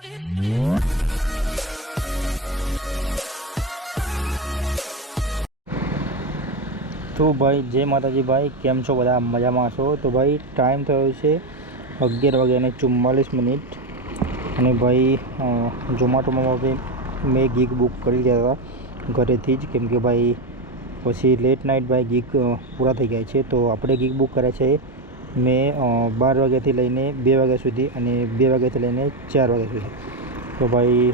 તો ભાઈ જય માતાજી ભાઈ, કેમ છો બધા? મજામાં છો? તો ભાઈ ટાઈમ થયો છે 11:44 અને ભાઈ ઝોમેટોમાં મેં ગીગ બુક કરી દીધા હતા ઘરેથી જ, કેમ કે ભાઈ પછી લેટ નાઇટ ભાઈ ગીગ પૂરા થઈ ગયા છે. તો આપણે ગીગ બુક કર્યા છે મેં 12 વાગ્યાથી લઈને 2 વાગ્યા સુધી અને 2 વાગ્યાથી લઈને 4 વાગ્યા સુધી. તો ભાઈ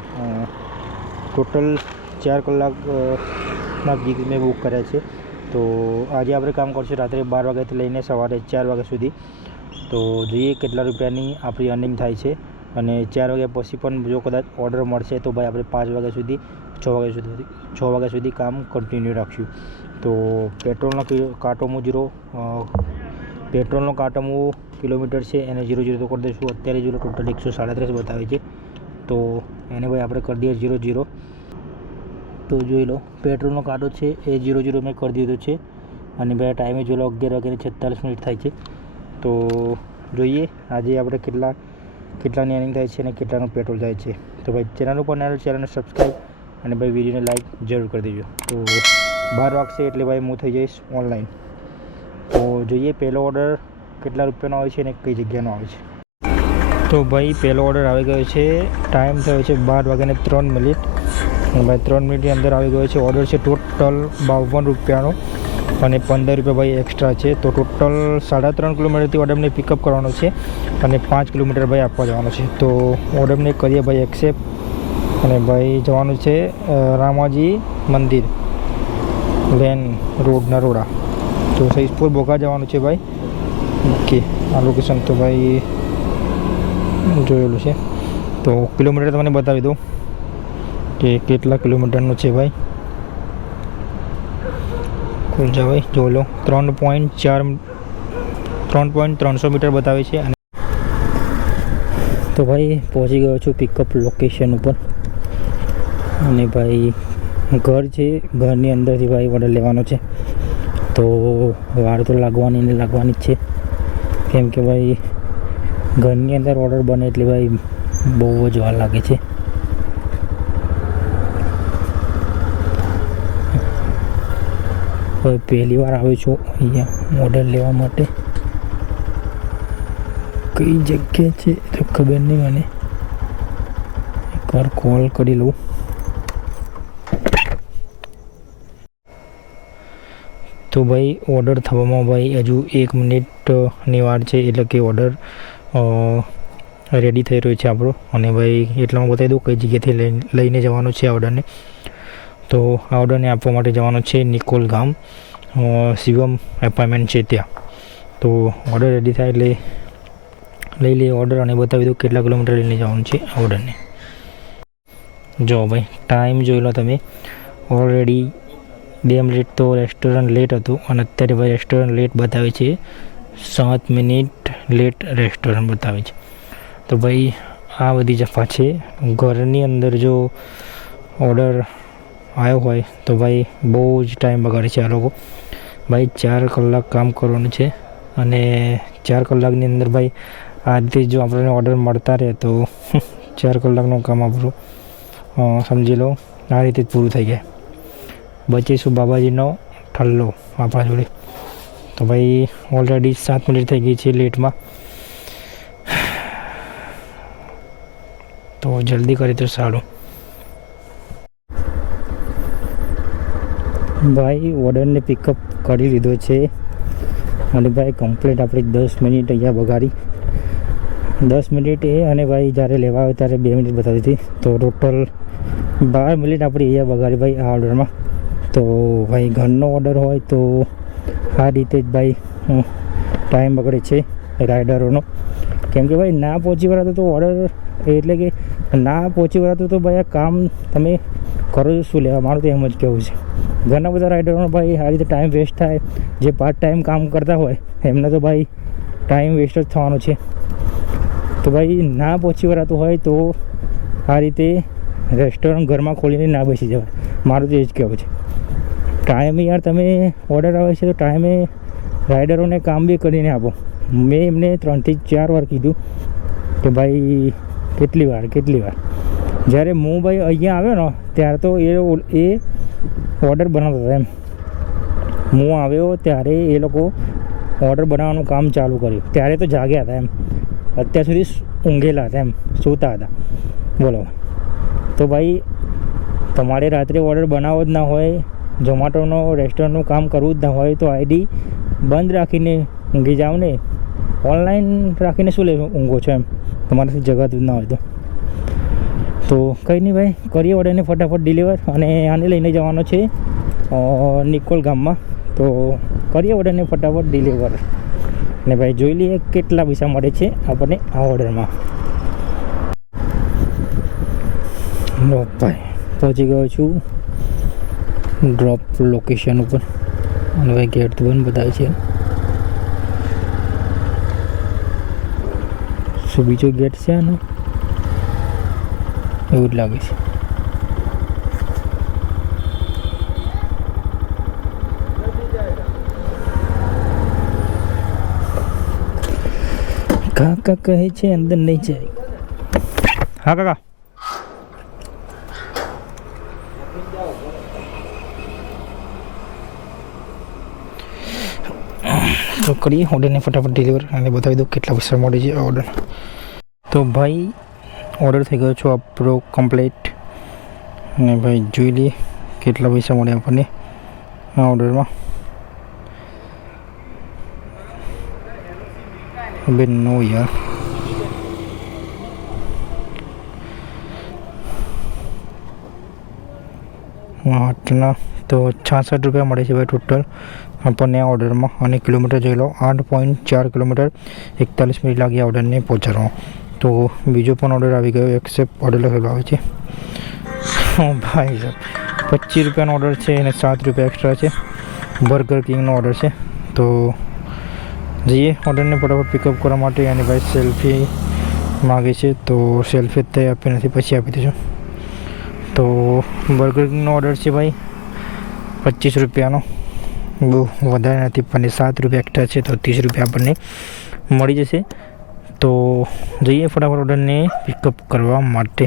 ટોટલ 4 કલાકના ગીગ મેં બુક કર્યા છે. તો આજે આપણે કામ કરશું રાત્રે 12 વાગ્યાથી લઈને સવારે 4 વાગ્યા સુધી. તો જોઈએ કેટલા રૂપિયાની આપણી અર્નિંગ થાય છે. અને 4 વાગ્યા પછી પણ જો કદાચ ઓર્ડર મળશે તો ભાઈ આપણે 5 વાગ્યા સુધી 6 વાગ્યા સુધી કામ કન્ટિન્યુ રાખશું. તો પેટ્રોલનો કાંટો કિલોમીટર છે એને 0 તો કરી દઈશું. અત્યારે જો ટોટલ 137 બતાવે છે, તો એને ભાઈ આપણે કરી દઈએ 0. તો જોઈ લો પેટ્રોલનો કાંટો છે એ 0 મેં કરી દીધો છે. અને ભાઈ ટાઈમે જોઈ લો 11:46 થાય છે. તો જોઈએ આજે આપણે કેટલાની અર્નિંગ થાય છે અને કેટલાનું પેટ્રોલ જાય છે. તો ભાઈ ચેનલ ઉપર નવા ચેનલને સબસ્ક્રાઈબ અને ભાઈ વિડીયોને લાઈક જરૂર કરી દેજો. તો 12 વાગશે એટલે ભાઈ હું થઈ જઈશ ઓનલાઈન. તો જોઈએ પહેલો ઓર્ડર કેટલા રૂપિયાનો આવે છે અને કઈ જગ્યાનો આવે છે. તો ભાઈ પહેલો ઓર્ડર આવી ગયો છે. ટાઈમ થયો છે 12:03 અને ભાઈ 3 મિનિટની અંદર આવી ગયો છે. ઓર્ડર છે ટોટલ 52 રૂપિયાનો અને 15 રૂપિયા ભાઈ એક્સ્ટ્રા છે. તો ટોટલ 3.5 કિલોમીટરથી ઓર્ડરને પિકઅપ કરવાનો છે અને 5 કિલોમીટર ભાઈ આપવા જવાનો છે. તો ઓર્ડરને કરીએ ભાઈ એક્સેપ્ટ અને ભાઈ જવાનું છે રામાજી મંદિર લેન રોડ નરોડા. તો સૈદપુર બોઘા જવાનું છે ભાઈ. ઓકે, આ લોકેશન તો ભાઈ જોયેલું છે. તો કિલોમીટર તમને બતાવી દઉં કે કેટલા કિલોમીટરનું છે ભાઈ. ખુલ જા ભાઈ, જોઈ લો 3.300 મીટર બતાવે છે. અને તો ભાઈ પહોંચી ગયો છું પિકઅપ લોકેશન ઉપર. અને ભાઈ ઘર છે, ઘરની અંદરથી ભાઈ ઓર્ડર લેવાનો છે. તો વાર તો લાગવાની જ છે, કેમ કે ભાઈ ઘરની અંદર ઓર્ડર બને એટલે ભાઈ બહુ જ વાર લાગે છે. હવે પહેલી વાર આવ્યો છું અહીંયા ઓર્ડર લેવા માટે. કઈ જગ્યા છે તો ખબર નહીં મને, એકવાર કોલ કરી લઉં. તો ભાઈ ઓર્ડર થવામાં ભાઈ હજુ 1 મિનિટની વાર છે, એટલે કે ઓર્ડર રેડી થઈ રહ્યો છે આપણો. અને ભાઈ એટલામાં બતાવી દઉં કઈ જગ્યાથી લઈને જવાનું છે આ ઓર્ડરને. તો આ ઓર્ડરને આપવા માટે જવાનું છે નિકોલ ગામ, શિવમ એપાર્ટમેન્ટ છે ત્યાં. તો ઓર્ડર રેડી થાય એટલે લઈ લઈએ ઓર્ડર અને બતાવી દઉં કેટલા કિલોમીટર લઈને જવાનું છે આ ઓર્ડરને. જો ભાઈ ટાઈમ જોઈ લો તમે, ઓલરેડી 2 મિનિટ તો રેસ્ટોરન્ટ લેટ હતું અને અત્યારે ભાઈ રેસ્ટોરન્ટ લેટ બતાવે છે, 7 મિનિટ લેટ રેસ્ટોરન્ટ બતાવે છે. તો ભાઈ આ બધી જફા છે. ઘરની અંદર જો ઓર્ડર આવ્યો હોય તો ભાઈ બહુ જ ટાઈમ બગાડે છે આ લોકો. ભાઈ 4 કલાક કામ કરવાનું છે અને 4 કલાકની અંદર ભાઈ આ રીતે જો આપણને ઓર્ડર મળતા રહે તો 4 કલાકનું કામ આપણું સમજી લો આ રીતે જ પૂરું થઈ જાય. બચીશું બાબાજીનો ઠલ્લો આપણા જોડે. તો ભાઈ ઓલરેડી 7 મિનિટ થઈ ગઈ છે લેટમાં. તો જલ્દી કરે તો સારું. ભાઈ ઓર્ડરને પિકઅપ કરી લીધો છે અને ભાઈ કમ્પ્લીટ આપણે 10 મિનિટ અહીંયા બગાડી. 10 મિનિટ એ અને ભાઈ જ્યારે લેવા આવે ત્યારે 2 મિનિટ બતાવી હતી. તો ટોટલ 12 મિનિટ આપણી અહીંયા બગાડી ભાઈ આ ઓર્ડરમાં. તો ભાઈ ઘરનો ઓર્ડર હોય તો આ રીતે જ ભાઈ ટાઈમ બગડે છે રાઇડરોનો. કેમ કે ભાઈ ના પહોંચી વળાતો તો ઓર્ડર એટલે કે ના પહોંચી વળાતો તો ભાઈ આ કામ તમે કરો શું લેવા, મારું તો એમ જ કહેવું છે. ઘણા બધા રાઇડરોનો ભાઈ આ રીતે ટાઈમ વેસ્ટ થાય. જે પાર્ટ ટાઈમ કામ કરતા હોય એમને તો ભાઈ ટાઈમ વેસ્ટ જ થવાનો છે. તો ભાઈ ના પહોંચી વળાતું હોય તો આ રીતે રેસ્ટોરન્ટ ઘરમાં ખોલીને ના બેસી જવાય, મારું તો એ જ કહેવું છે. ટાઈમે યાર તમે ઓર્ડર આવે છે તો ટાઈમે રાઇડરોને કામ બી કરીને આપો. મેં એમને 3 થી 4 વાર કીધું કે ભાઈ કેટલી વાર જ્યારે હું ભાઈ અહીંયા આવ્યો ને ત્યારે તો એ ઓર્ડર બનાવતા હતા એમ. હું આવ્યો ત્યારે એ લોકો ઓર્ડર બનાવવાનું કામ ચાલુ કર્યું. ત્યારે તો જાગ્યા હતા એમ, અત્યાર સુધી ઊંઘેલા હતા એમ, સૂતા હતા. બોલો. તો ભાઈ તમારે રાત્રે ઓર્ડર બનાવવો જ ના હોય, ઝોમેટોનો રેસ્ટોરન્ટનું કામ કરવું જ ના હોય તો આઈડી બંધ રાખીને ઊંઘી જાઓ ને. ઓનલાઈન રાખીને શું લેવું, ઊંઘો છો એમ, તમારાથી જગાતું જ ના હોય તો કંઈ નહીં ભાઈ, કરીએ ઓર્ડરને ફટાફટ ડિલિવર. અને આને લઈને જવાનો છે નિકોલ ગામમાં, તો કરીએ ઓર્ડરને ફટાફટ ડિલિવર. ને ભાઈ જોઈ લઈએ કેટલા પૈસા મળે છે આપણને આ ઓર્ડરમાં. ભાઈ પહોંચી ગયો છું ડ્રોપ લોકેશન ઉપર. અને ભાઈ ગેટ તો બંધ બતાવે છે. શું બીજો ગેટ છે આનો? એવું જ લાગે છે. કાકા કહે છે અંદર નહીં જાય. હા કાકા, તો કરીએ ઓર્ડરને ફટાફટ ડિલિવર અને બતાવી દઉં કેટલા પૈસા મળે છે આ ઓર્ડર. તો ભાઈ ઓર્ડર થઈ ગયો છો આપણો કમ્પ્લીટ. અને ભાઈ જોઈ લઈએ કેટલા પૈસા મળે આપણને આ ઓર્ડરમાં. બેન નો યાર, આટલા તો 66 રૂપિયા મળે છે ભાઈ ટોટલ આપણને આ ઓર્ડરમાં. અને કિલોમીટર જોઈ લો, 8.4 કિલોમીટર 41 મિનિટ લાગી આ ઓર્ડરને પહોંચાડવા. તો બીજો પણ ઓર્ડર આવી ગયો, એક્સેપ્ટ ઓર્ડર લખેલો આવે છે. ભાઈ સાહેબ 25 રૂપિયાનો ઓર્ડર છે અને 7 રૂપિયા એક્સ્ટ્રા છે. બર્ગર કિંગનો ઓર્ડર છે. તો જઈએ ઓર્ડરને ફટાફટ પિકઅપ કરવા માટે. અને ભાઈ સેલ્ફી માગે છે, તો સેલ્ફી અત્યારે આપી નથી, પછી આપી દઈશું. તો બર્ગર કિંગનો ઓર્ડર છે ભાઈ 25 રૂપિયાનો, બહુ વધારે નથી, પણ 7 રૂપિયા એક્સ્ટ્રા છે, તો 30 રૂપિયા આપણને મળી જશે. તો જઈએ ફટાફટ ઓર્ડરને પિકઅપ કરવા માટે.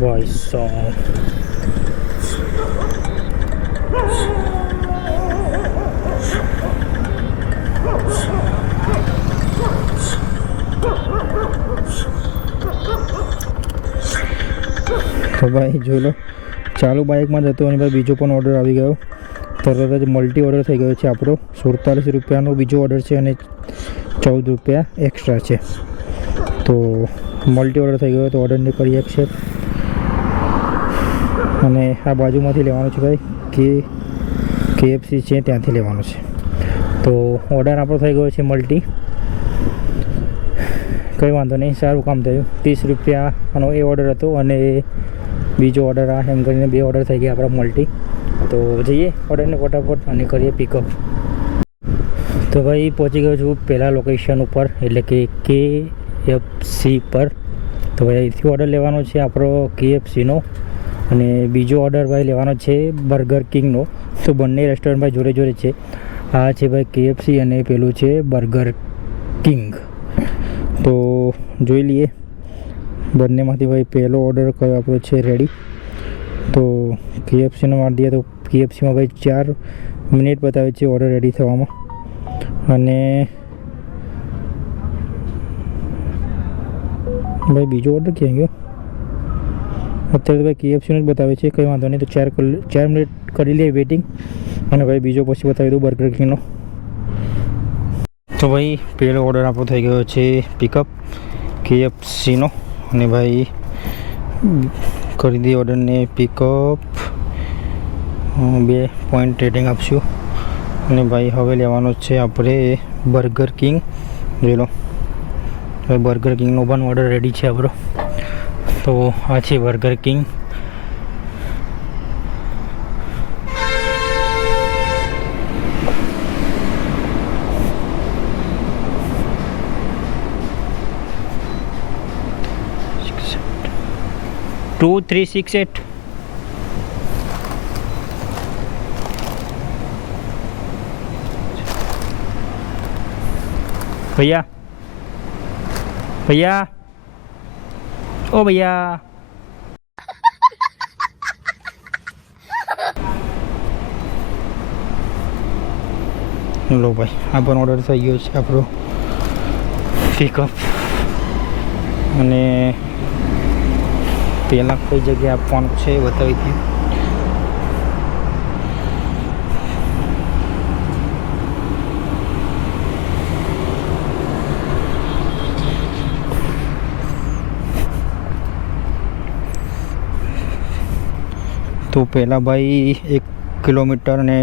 ભાઈ સાહેબ તો ભાઈ જોઈ લો, ચાલુ બાઇકમાં જતો અને ભાઈ બીજો પણ ઓર્ડર આવી ગયો. તરત જ મલ્ટી ઓર્ડર થઈ ગયો છે આપણો. 47 રૂપિયાનો બીજો ઓર્ડર છે અને 14 રૂપિયા એક્સ્ટ્રા છે. તો મલ્ટી ઓર્ડર થઈ ગયો, તો ઓર્ડરને કરી એક્સેપ્ટ. અને આ બાજુમાંથી લેવાનું છે ભાઈ, KFC છે ત્યાંથી લેવાનું છે. તો ઓર્ડર આપણો થઈ ગયો છે મલ્ટી. કંઈ વાંધો નહીં, સારું કામ થયું. 30 રૂપિયાનો એ ઓર્ડર હતો અને બીજો ઓર્ડર આ, એમ કરીને 2 ઓર્ડર થઈ ગયા આપણા મલ્ટી. તો જઈએ ઓર્ડરને ફટાફટ અને કરીએ પિકઅપ. તો ભાઈ પહોંચી ગયો છું પહેલાં લોકેશન ઉપર, એટલે કે KFC પર. તો ભાઈ અહીંથી ઓર્ડર લેવાનો છે આપણો KFCનો. અને બીજો ઓર્ડર ભાઈ લેવાનો છે બર્ગર કિંગનો. તો બંને રેસ્ટોરન્ટ ભાઈ જોડે જોડે છે. આ છે ભાઈ KFC અને પેલું છે બર્ગર કિંગ. તો જોઈ લઈએ બંનેમાંથી ભાઈ પહેલો ઓર્ડર કયો આપણો છે રેડી. તો KFCનો મારી દઈએ. તો KFCમાં ભાઈ 4 મિનિટ બતાવે છે ઓર્ડર રેડી થવામાં. અને ભાઈ બીજો ઓર્ડર ક્યાં ગયો? અત્યારે તો ભાઈ KFCનો જ બતાવે છે, કંઈ વાંધો નહીં. તો 4 મિનિટ કરી લઈએ વેઇટિંગ. અને ભાઈ બીજો પછી બતાવી દઉં બર્ગર કિંગનો. તો ભાઈ પહેલો ઓર્ડર આપણો થઈ ગયો છે પિકઅપ KFCનો. અને ભાઈ કરી દઈએ ઓર્ડરને પિકઅપ. 2 પોઈન્ટ રેટિંગ આપશું. અને ભાઈ હવે લેવાનો છે આપણે બર્ગર કિંગ. જોઈ લો હવે બર્ગર કિંગનો પણ ઓર્ડર રેડી છે આપણો. તો આ છે બર્ગર કિંગ. 2368 भैया भैया ओ भैया लो भाई आ पण ऑर्डर થઈ ગયો છે આપણો પિકઅપ અને પહેલાં કઈ જગ્યાએ આપવાનું છે એ બતાવી દઈએ. તો પહેલાં ભાઈ 1 કિલોમીટર અને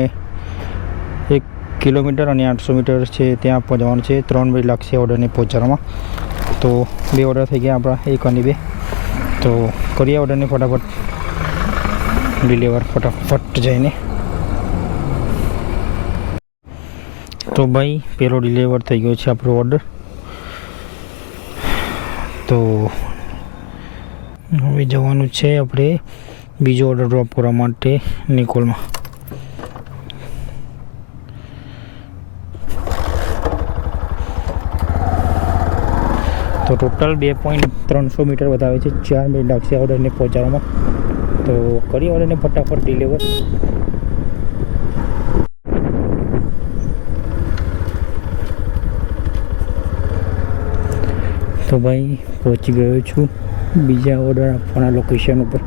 800 મીટર છે ત્યાં પહોંચવાનું છે. 3 મિનિટ લાગશે ઓર્ડરને પહોંચાડવામાં. તો 2 ઓર્ડર થઈ ગયા આપણા, 1 અને 2. તો કરીએ ઓર્ડરને ફટાફટ ડિલિવર ફટાફટ જઈને. તો ભાઈ પહેલો ડિલિવર થઈ ગયો છે આપણો ઓર્ડર. તો હવે જવાનું છે આપણે બીજો ઓર્ડર ડ્રોપ કરવા માટે નિકોલમાં. તો ટોટલ 2.300 મીટર બતાવે છે. 4 મિનિટ લાગશે ઓર્ડરને પહોંચાડવામાં. તો કરી ઓર્ડરને ફટાફટ ડિલિવર. તો ભાઈ પહોંચી ગયો છું બીજા ઓર્ડર આપવાના લોકેશન ઉપર.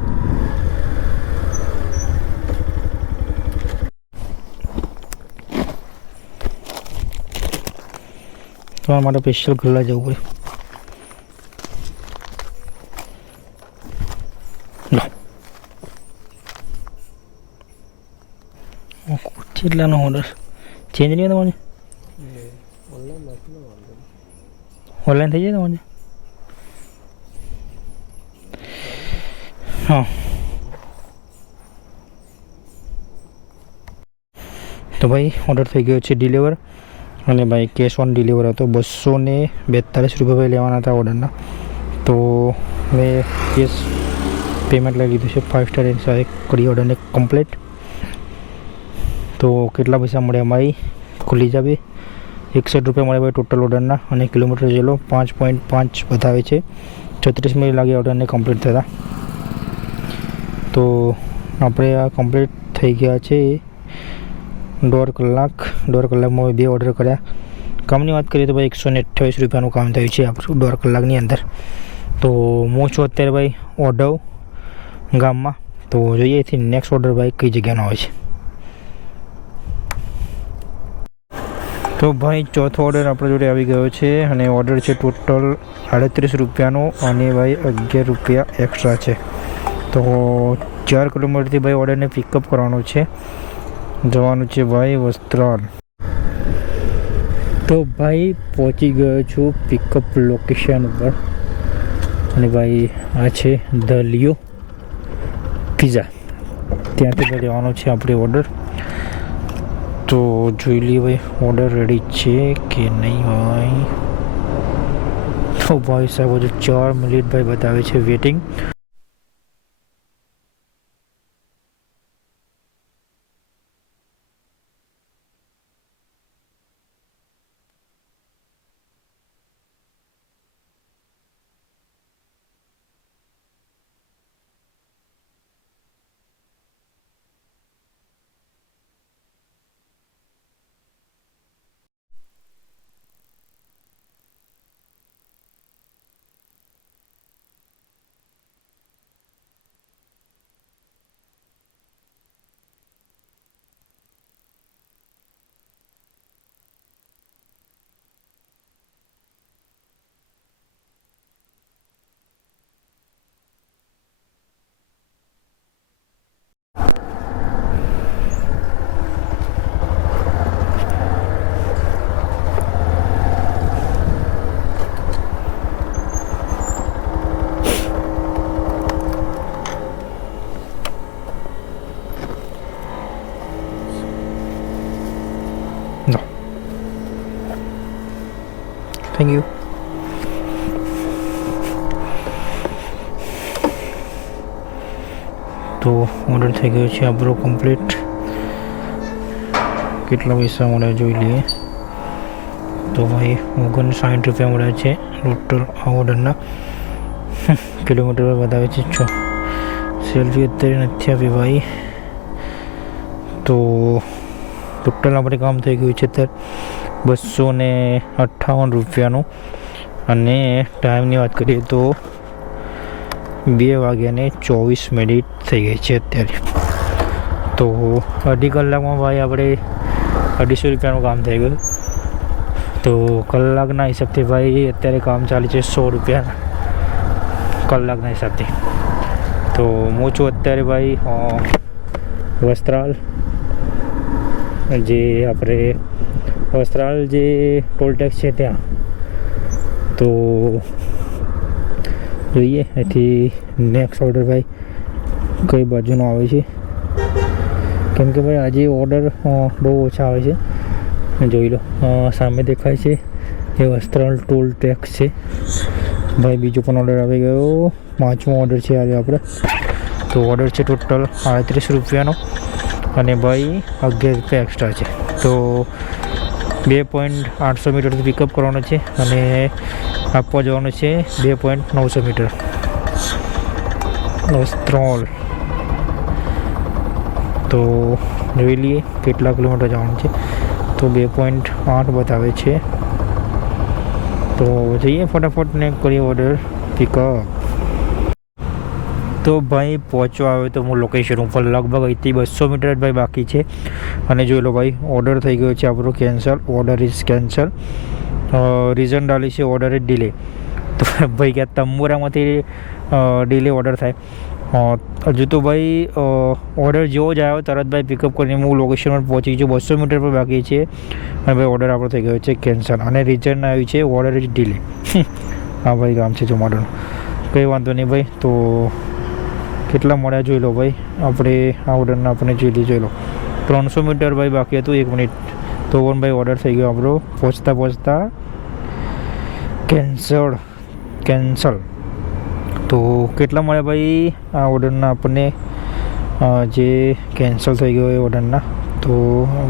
તમારા માટે સ્પેશિયલ ગલ્લા જવું પડે. કેટલાનો ઓર્ડર ચેન્જ નહીં તમારે? ઓનલાઈન થઈ જાય તમારે? હા. તો ભાઈ ઓર્ડર થઈ ગયો છે ડિલિવર. અને ભાઈ કેશ ઓન ડિલિવર હતો. 242 રૂપિયા ભાઈ લેવાના હતા ઓર્ડરના. તો મેં કેશ પેમેન્ટ લઈ લીધું છે 5 સ્ટાર રેટિંગ સાથે. કરી ઓર્ડરને કમ્પ્લીટ. તો કેટલા પૈસા મળે અમારી ખુલ્લી જાબે? 61 રૂપિયા મળે ભાઈ ટોટલ ઓર્ડરના. અને કિલોમીટર જેલો 5.5 બતાવે છે. 36 મિનિટ લાગે ઓર્ડરને કમ્પ્લીટ થતા. તો આપણે આ કમ્પ્લીટ થઈ ગયા છે 1.5 કલાકમાં 2 ઓર્ડર કર્યા. કામની વાત કરીએ તો ભાઈ 128 રૂપિયાનું કામ થયું છે આપણું 1.5 કલાકની અંદર. તો હું છું અત્યારે ભાઈ ઓઢવ ગામમાં. તો જોઈએ એથી નેક્સ્ટ ઓર્ડર ભાઈ કઈ જગ્યાનો હોય છે. તો ભાઈ ચોથો ઓર્ડર આપણા જોડે આવી ગયો છે. અને ઓર્ડર છે ટોટલ 38 રૂપિયાનો. અને ભાઈ 11 રૂપિયા એક્સ્ટ્રા છે. તો 4 કિલોમીટરથી ભાઈ ઓર્ડરને પિકઅપ કરવાનો છે. જવાનું છે ભાઈ વસ્ત્રાલ. તો ભાઈ પહોંચી ગયો છું પિકઅપ લોકેશન ઉપર. અને ભાઈ આ છે ધ લિયો પિઝા. ત્યાંથી ભાઈ લેવાનો છે આપણે ઓર્ડર. તો જોઈ લઈએ ભાઈ ઓર્ડર રેડી છે કે નહીં હોય. તો ભાઈ સાહેબ હજુ 4 મિનિટ ભાઈ બતાવે છે વેટિંગ. No. Thank you. તો ઓર્ડર થઈ ગયો છે આપણો કમ્પ્લીટ. કેટલા પૈસા મળ્યા જોઈ લઈએ. તો ભાઈ 59 રૂપિયા મળ્યા છે ટોટલ આ ઓર્ડરના. કિલોમીટર પર બતાવે છે. સેલ્ફી અત્યારે નથી આપી ભાઈ. તો ટોટલ આપણે કામ થઈ ગયું છે અત્યારે 258 રૂપિયાનું. અને ટાઈમની વાત કરીએ તો 2:24 થઈ ગઈ છે અત્યારે. તો અઢી કલાકમાં ભાઈ આપણે 250 રૂપિયાનું કામ થઈ ગયું. તો કલાકના હિસાબથી ભાઈ અત્યારે કામ ચાલે છે 100 રૂપિયા કલાકના હિસાબથી. તો હું છું અત્યારે ભાઈ વસ્ત્રાલ, જે આપણે વસ્ત્રાલ જે ટોલટેક્સ છે ત્યાં. તો જોઈએ અહીંથી નેક્સ્ટ ઓર્ડર ભાઈ કઈ બાજુનો આવે છે, કેમ કે ભાઈ આજે ઓર્ડર બહુ ઓછા આવે છે. જોઈ લો સામે દેખાય છે એ વસ્ત્રાલ ટોલ ટેક્સ છે ભાઈ. બીજો પણ ઓર્ડર આવી ગયો, 5મો ઓર્ડર છે આજે આપણે. તો ઓર્ડર છે ટોટલ 38 રૂપિયાનો અને ભાઈ 11 રૂપિયા એક્સ્ટ્રા છે. તો 2.800 મીટરથી પિકઅપ કરવાનો છે અને આપવા જવાનું છે 2.900 મીટર વસ્ત્રાલ. તો જોઈ લઈએ કેટલા કિલોમીટર જવાનું છે. તો 2.8 બતાવે છે. તો જઈએ ફટાફટ ને કરીએ ઓર્ડર પિકઅપ. તો ભાઈ પહોંચવા આવે તો હું લોકેશન ઉપર લગભગ અહીંથી 200 મીટર જ ભાઈ બાકી છે. અને જોઈ લો ભાઈ ઓર્ડર થઈ ગયો છે આપણો cancel. Order is cancel. Reason ડાલી છે ઓર્ડર ઇઝ ડિલે. તો ભાઈ ક્યાં તંબુરામાંથી ડિલે ઓર્ડર થાય. હજુ તો ભાઈ ઓર્ડર જેવો જ આવ્યો તરત ભાઈ પિકઅપ કરીને હું લોકેશન પર પહોંચી ગયો. 200 મીટર પર બાકી છે અને ભાઈ ઓર્ડર આપણો થઈ ગયો છે કેન્સલ અને રીઝન આવ્યું છે ઓર્ડર ઇઝ ડિલે. હા ભાઈ કામ છે ઝોમેટોનું, કંઈ વાંધો નહીં ભાઈ. તો કેટલા મળ્યા જોઈ લો ભાઈ. આપણે આ ઓર્ડરના આપણે જોઈ લો 300 મીટર ભાઈ બાકી હતું. 1 મિનિટ તો પણ ભાઈ ઓર્ડર થઈ ગયો આપણો પહોંચતા કેન્સલ. તો કેટલા મળ્યા ભાઈ આ ઓર્ડરના આપણને જે કેન્સલ થઈ ગયો એ ઓર્ડરના? તો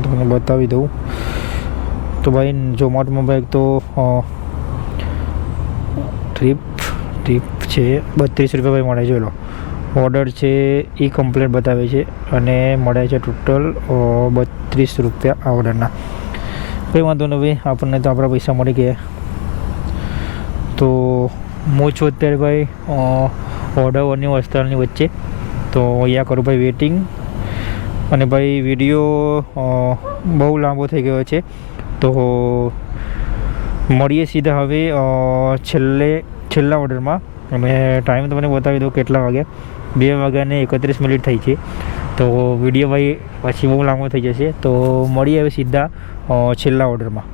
તમને બતાવી દઉં. તો ભાઈ ઝોમેટોમાં ભાઈ તો ટ્રીપ છે 32 રૂપિયા ભાઈ મળે. જોઈ લો ઓર્ડર છે એ કમ્પ્લેટ બતાવે છે અને મળે છે ટોટલ 32 રૂપિયા આ ઓર્ડરના. કંઈ વાંધો નહીં ભાઈ, આપણને તો આપણા પૈસા મળી ગયા. તો હું છું અત્યારે ભાઈ ઓર્ડર અને વસ્ત્રાલની વચ્ચે. તો અહીંયા કરું ભાઈ વેટિંગ. અને ભાઈ વિડીયો બહુ લાંબો થઈ ગયો છે. તો મળીએ સીધા હવે છેલ્લા ઓર્ડરમાં. અને ટાઈમ તમને બતાવી દઉં કેટલા વાગ્યા. 2:31 થઈ છે. તો વિડીયો ભાઈ પછી બહુ લાંબો થઈ જશે. તો મળીએ હવે સીધા છેલ્લા ઓર્ડરમાં.